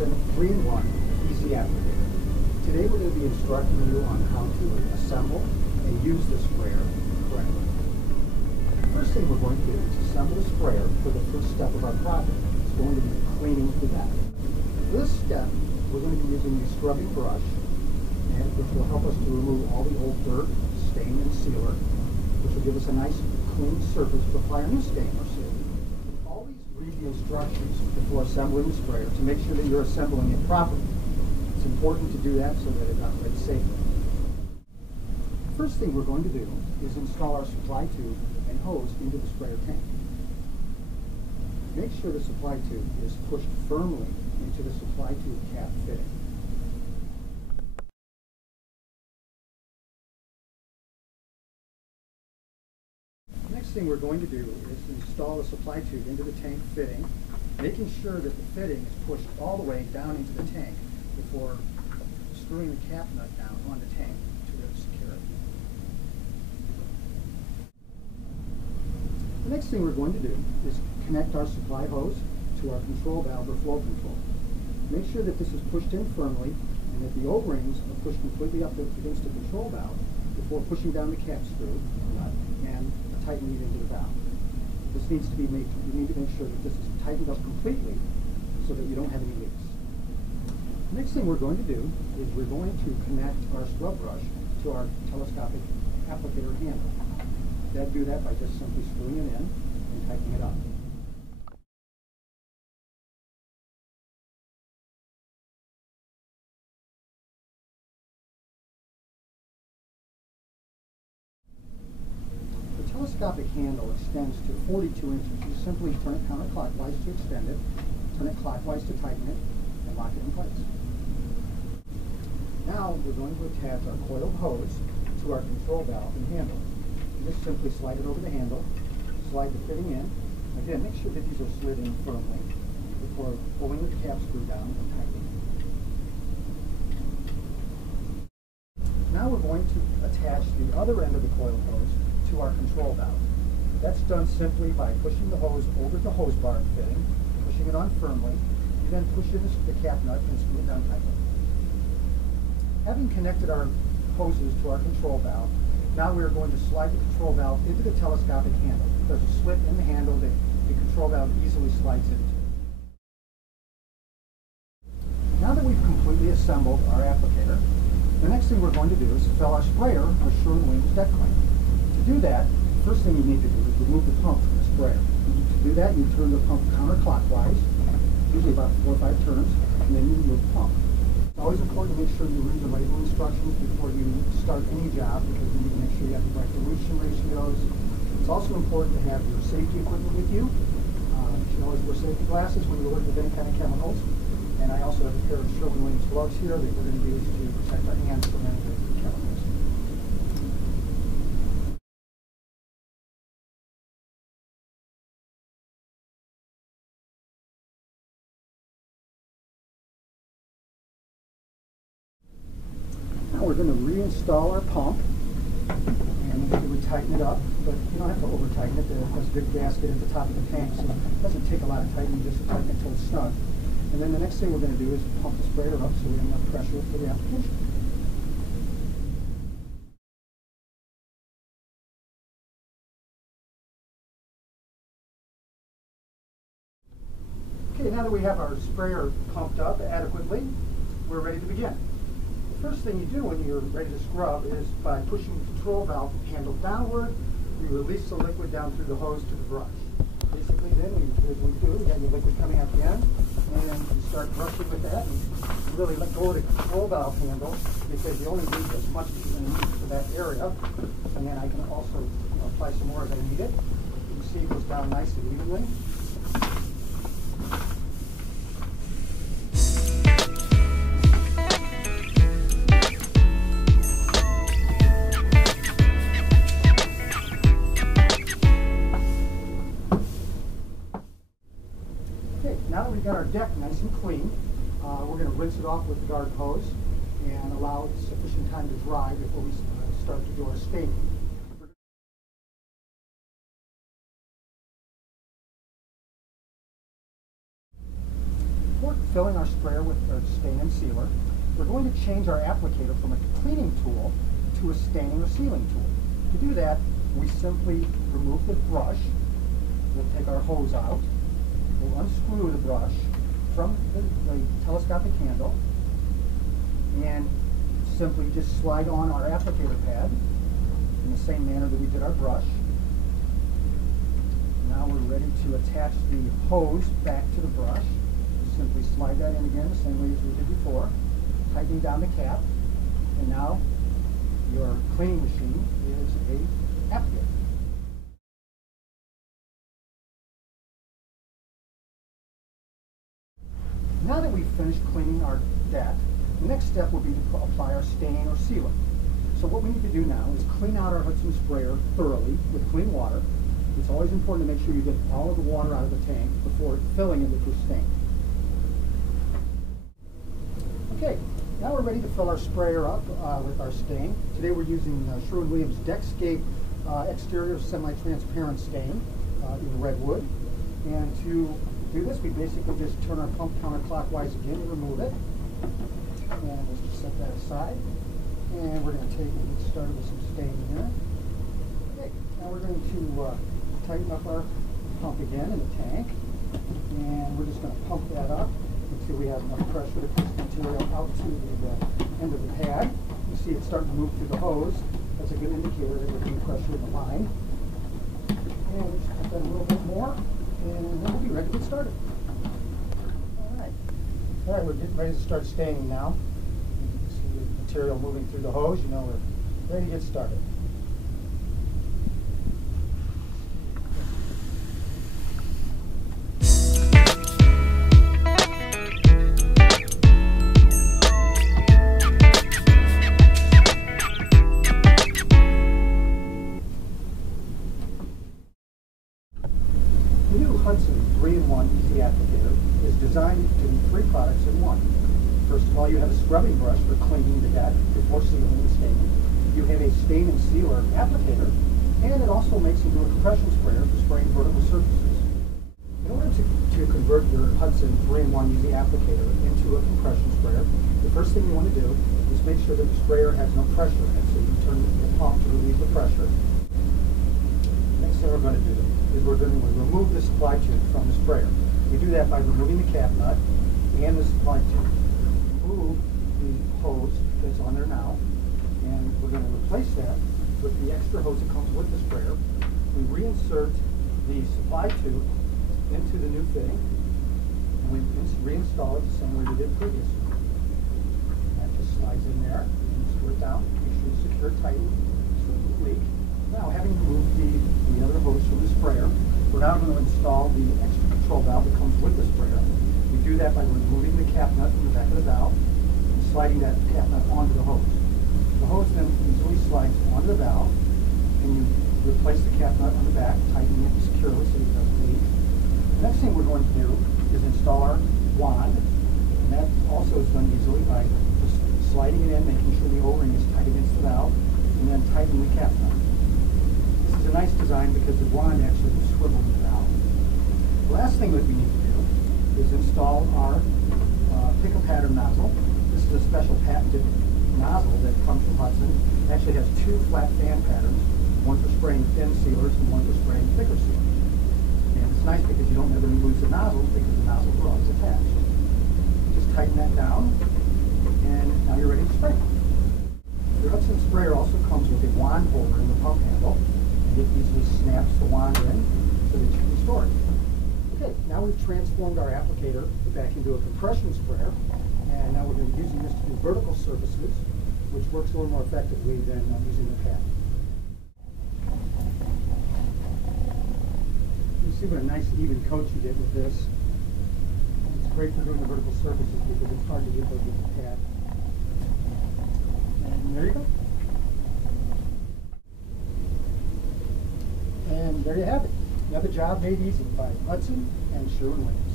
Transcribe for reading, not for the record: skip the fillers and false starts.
Hudson 3-in-1 EZ Applicator. Today we're going to be instructing you on how to assemble and use the sprayer correctly. The first thing we're going to do is assemble the sprayer for the first step of our project. It's going to be cleaning the deck. For this step, we're going to be using the scrubbing brush, which will help us to remove all the old dirt, stain, and sealer, which will give us a nice clean surface to apply our new stain or seal. Always read the instructions before assembling the sprayer to make sure that you're assembling it properly. It's important to do that so that it operates safely. The first thing we're going to do is install our supply tube and hose into the sprayer tank. Make sure the supply tube is pushed firmly into the supply tube cap fitting. The next thing we're going to do is install the supply tube into the tank fitting, making sure that the fitting is pushed all the way down into the tank before screwing the cap nut down on the tank to secure it. The next thing we're going to do is connect our supply hose to our control valve or flow control. Make sure that this is pushed in firmly and that the O-rings are pushed completely up against the control valve before pushing down the cap screw nut and tightening it into the valve. This needs to be made, you need to make sure that this is tightened up completely so that you don't have any leaks. The next thing we're going to do is we're going to connect our scrub brush to our telescopic applicator handle. Do that by just simply screwing it in and tightening it up. The telescopic handle extends to 42 inches. You simply turn it counterclockwise to extend it, turn it clockwise to tighten it, and lock it in place. Now we're going to attach our coiled hose to our control valve and handle. You just simply slide it over the handle, slide the fitting in. Again, make sure that these are slid in firmly before pulling the cap screw down and tightening. Now we're going to attach the other end of the coiled hose to our control valve. That's done simply by pushing the hose over the hose bar fitting, pushing it on firmly. You then push in the cap nut and screw it down tightly. Having connected our hoses to our control valve, now we are going to slide the control valve into the telescopic handle. There's a slit in the handle that the control valve easily slides into. Now that we've completely assembled our applicator, the next thing we're going to do is fill our sprayer with Sherwin-Williams deck cleaner. To do that, the first thing you need to do is remove the pump from the sprayer. To do that, you turn the pump counterclockwise, usually about 4 or 5 turns, and then you remove the pump. It's always important to make sure you read the label instructions before you start any job, because you need to make sure you have the right dilution ratios. It's also important to have your safety equipment with you. You should always wear safety glasses when you're working with any kind of chemicals. And I also have a pair of Sherwin-Williams gloves here that we're going to use to protect our hands from any of the chemicals. Now we're going to reinstall our pump, and we would tighten it up, but you don't have to over tighten it. There's a big gasket at the top of the tank, so it doesn't take a lot of tightening, just tighten it until it's snug. And then the next thing we're going to do is pump the sprayer up so we have enough pressure for the application. Okay, now that we have our sprayer pumped up adequately, we're ready to begin. The first thing you do when you're ready to scrub is by pushing the control valve handle downward, you release the liquid down through the hose to the brush. Basically then, we got your liquid coming out the end, and then you start brushing with that and really let go of the control valve handle, because you only need as much as you're going to need for that area. And then I can also apply some more as I need it. You can see it goes down nice and evenly. Now that we've got our deck nice and clean, we're going to rinse it off with the garden hose and allow it sufficient time to dry before we start to do our staining. important filling our sprayer with our stain and sealer, we're going to change our applicator from a cleaning tool to a staining or sealing tool. To do that, we simply remove the brush. We'll take our hose out. We'll unscrew the brush from the telescopic handle and simply just slide on our applicator pad in the same manner that we did our brush. Now we're ready to attach the hose back to the brush. Simply slide that in again the same way as we did before, tightening down the cap, and now your cleaning machine is an applicator. Now that we've finished cleaning our deck, the next step will be to apply our stain or sealer. So what we need to do now is clean out our Hudson sprayer thoroughly with clean water. It's always important to make sure you get all of the water out of the tank before filling it with your stain. Okay, now we're ready to fill our sprayer up with our stain. Today we're using Sherwin-Williams Deckscape exterior semi-transparent stain in redwood. And to do this, we basically just turn our pump counterclockwise again and remove it. And let's just set that aside. And we're going to get started with some stain here. Okay, now we're going to tighten up our pump again in the tank. And we're just going to pump that up until we have enough pressure to push the material out to the end of the pad. You see it's starting to move through the hose. That's a good indicator that we're getting pressure in the line. And we'll just pump that a little bit more, and then we'll be ready to get started. All right, we're getting ready to start staining now. You can see the material moving through the hose. You know we're ready to get started. The new Hudson 3-in-1 EZ Applicator is designed to do 3 products in one. First of all, you have a scrubbing brush for cleaning the deck before sealing and staining. You have a stain and sealer applicator, and it also makes into a compression sprayer for spraying vertical surfaces. In order to convert your Hudson 3-in-1 EZ Applicator into a compression sprayer, the first thing you want to do is make sure that the sprayer has no pressure in it, so you can turn the pump to relieve the pressure. Next thing we're going to do is we're going to remove the supply tube from the sprayer. We do that by removing the cap nut and the supply tube. Remove the hose that's on there now, and we're going to replace that with the extra hose that comes with the sprayer. We reinsert the supply tube into the new fitting, and we reinstall it the same way we did previously. That just slides in there, and screw it down, make sure it's secure tightly so it doesn't leak. Now, having removed the other hose from the sprayer, we're now going to install the extra control valve that comes with the sprayer. We do that by removing the cap nut from the back of the valve and sliding that cap nut onto the hose. The hose then easily slides onto the valve, and you replace the cap nut on the back, tightening it securely so it doesn't leak. The next thing we're going to do is install our wand, and that also is done easily by just sliding it in, making sure the O-ring is tight against the valve, and then tightening the cap nut. This is a nice design because the wand actually will swivel the valve. The last thing that we need to do is install our pickle pattern nozzle. This is a special patented nozzle that comes from Hudson. It actually has 2 flat fan patterns, one for spraying thin sealers and one for spraying thicker sealers. And it's nice because you don't ever lose the nozzle because the nozzles are always attached. Just tighten that down, and now you're ready to spray. Your Hudson sprayer also comes with a wand holder in the pump handle. It easily snaps the wand in so that you can store it. Okay, now we've transformed our applicator back into a compression sprayer, and now we're going to be using this to do vertical surfaces, which works a little more effectively than using the pad. You see what a nice even coat you get with this. It's great for doing the vertical surfaces because it's hard to get those with the pad. And there you go. And there you have it. Another job made easy by Hudson and Sherwin-Williams.